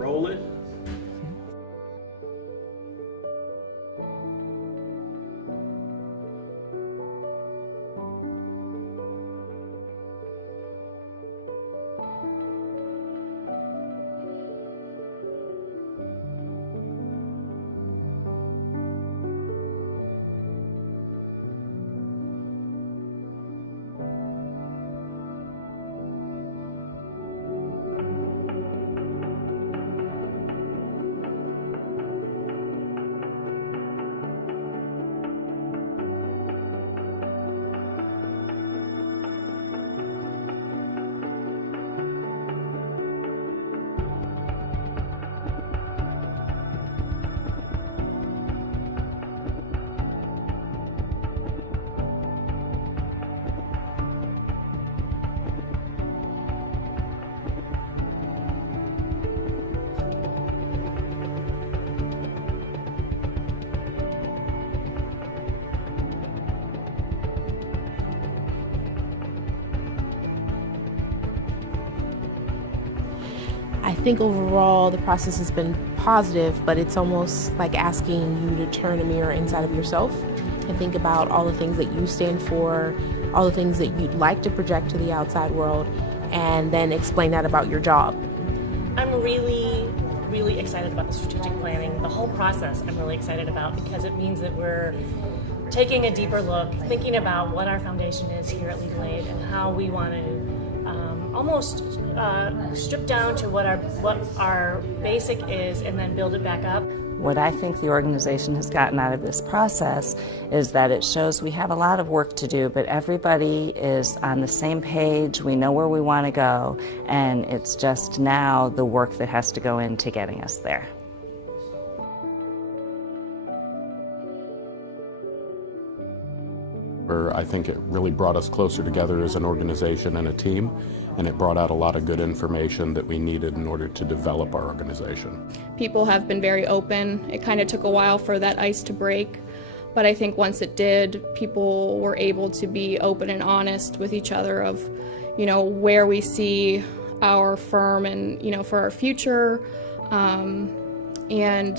Roll it. I think overall the process has been positive, but it's almost like asking you to turn a mirror inside of yourself and think about all the things that you stand for, all the things that you'd like to project to the outside world, and then explain that about your job. I'm really excited about the strategic planning. The whole process I'm really excited about because it means that we're taking a deeper look, thinking about what our foundation is here at Legal Aid and how we want to almost strip down to what our basic is and then build it back up. What I think the organization has gotten out of this process is that it shows we have a lot of work to do, but everybody is on the same page, we know where we want to go, and it's just now the work that has to go into getting us there. I think it really brought us closer together as an organization and a team, and it brought out a lot of good information that we needed in order to develop our organization. People have been very open. It kind of took a while for that ice to break, but I think once it did, people were able to be open and honest with each other of, where we see our firm and, for our future, and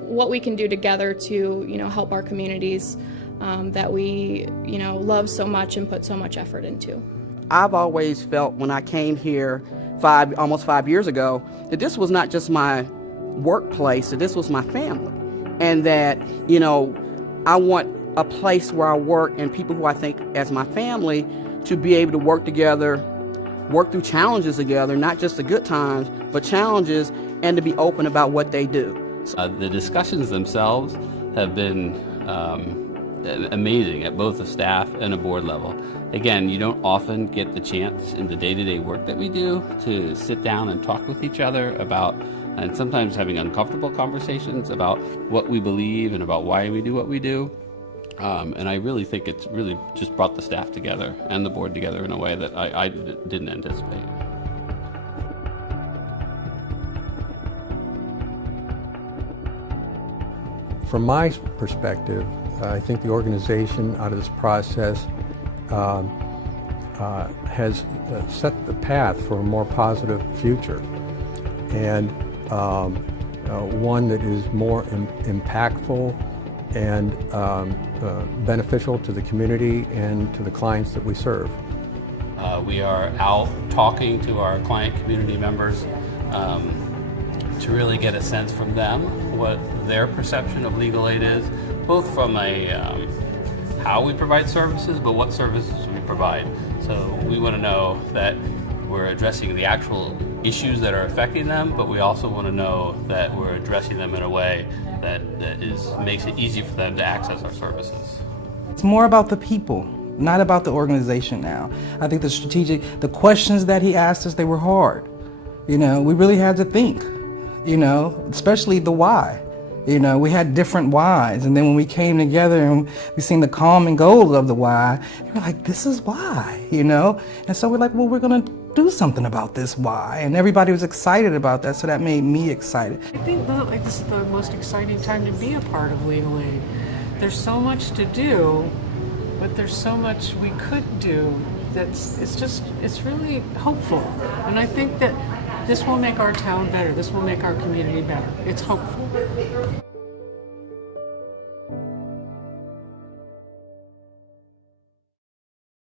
what we can do together to, help our communities that we, love so much and put so much effort into. I've always felt when I came here almost 5 years ago that this was not just my workplace, that this was my family. And that, I want a place where I work and people who I think as my family to be able to work together, work through challenges together, not just the good times, but challenges, and to be open about what they do. The discussions themselves have been amazing at both the staff and a board level. Again, you don't often get the chance in the day-to-day work that we do to sit down and talk with each other about, and sometimes having uncomfortable conversations about what we believe and about why we do what we do. And I really think it's really just brought the staff together and the board together in a way that I didn't anticipate. From my perspective, I think the organization out of this process has set the path for a more positive future, and one that is more impactful and beneficial to the community and to the clients that we serve. We are out talking to our client community members to really get a sense from them what their perception of legal aid is, both from a how we provide services, but what services we provide. So we want to know that we're addressing the actual issues that are affecting them, but we also want to know that we're addressing them in a way that makes it easy for them to access our services. It's more about the people, not about the organization now. I think the questions that he asked us, they were hard. We really had to think, especially the why. We had different whys, and then when we came together and we seen the common goal of the why, we're like, this is why, And so we're like, well, we're gonna do something about this why, and everybody was excited about that, so that made me excited. I think this is the most exciting time to be a part of Legal Aid. There's so much to do, but there's so much we could do it's really hopeful. And I think that This will make our town better. This will make our community better. It's hopeful.